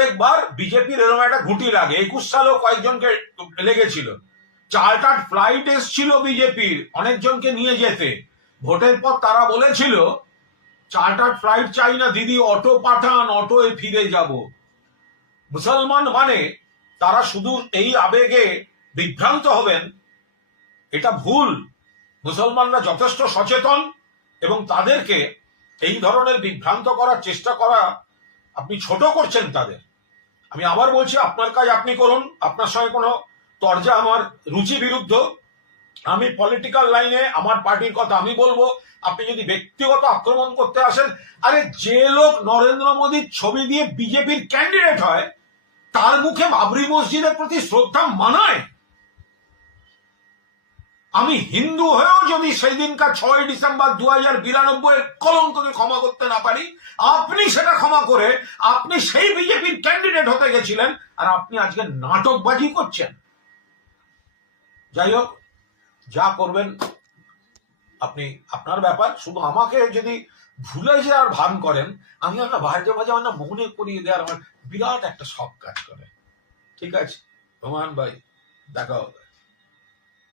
প্রত্যেকবার বিজেপির এরকম একটা ঘুঁটি লাগে। একুশ সালেও কয়েকজনকে লেগেছিল। চার্টার্ড ফ্লাইট এসছিল বিজেপির, অনেকজনকে নিয়ে যেতে। ভোটের পর তারা বলেছিল চার্টার্ড ফ্লাইট চাই না দিদি, অটো পাঠান, অটোয় ফিরে যাব। মুসলমান মানে তারা শুধু এই আবেগে বিভ্রান্ত হবেন, এটা ভুল। মুসলমানরা যথেষ্ট সচেতন এবং তাদেরকে এই ধরনের বিভ্রান্ত করার চেষ্টা করা আপনি ছোট করছেন তাদের। আমি আবার বলছি, আপনার কাজ আপনি করুন, আপনার সঙ্গে কোনো তরজা আমার রুচি বিরুদ্ধ। আমি পলিটিক্যাল লাইনে আমার পার্টির কথা আমি বলব। আপনি যদি ব্যক্তিগত আক্রমণ করতে আসেন, আরে যে লোক নরেন্দ্র মোদীর ছবি দিয়ে বিজেপির ক্যান্ডিডেট হয়, তার মুখে বাবরি মসজিদের প্রতি শ্রদ্ধা মানায় আমি হিন্দু হয়েও যদি সেই দিনকার ছয় ডিসেম্বর দু হাজার বিরানব্বই কলঙ্ককে ক্ষমা করতে না পারি, আপনি সেটা ক্ষমা করে আপনি সেই বিজেপির ক্যান্ডিডেট হতে গেছিলেন আর আপনি আজকে নাটকবাজি করছেন। যাই হোক, যা করবেন, আপনি, আপনার ব্যাপার, শুধু আমাকে যদি ভুলে যাওয়ার ভান করেন, আমি আমার মাঝে মাঝে আমার মনে করিয়ে দেওয়ার আমার বিরাট একটা শখ কাজ করে। ঠিক আছে, রোমান ভাই, দেখা হবে।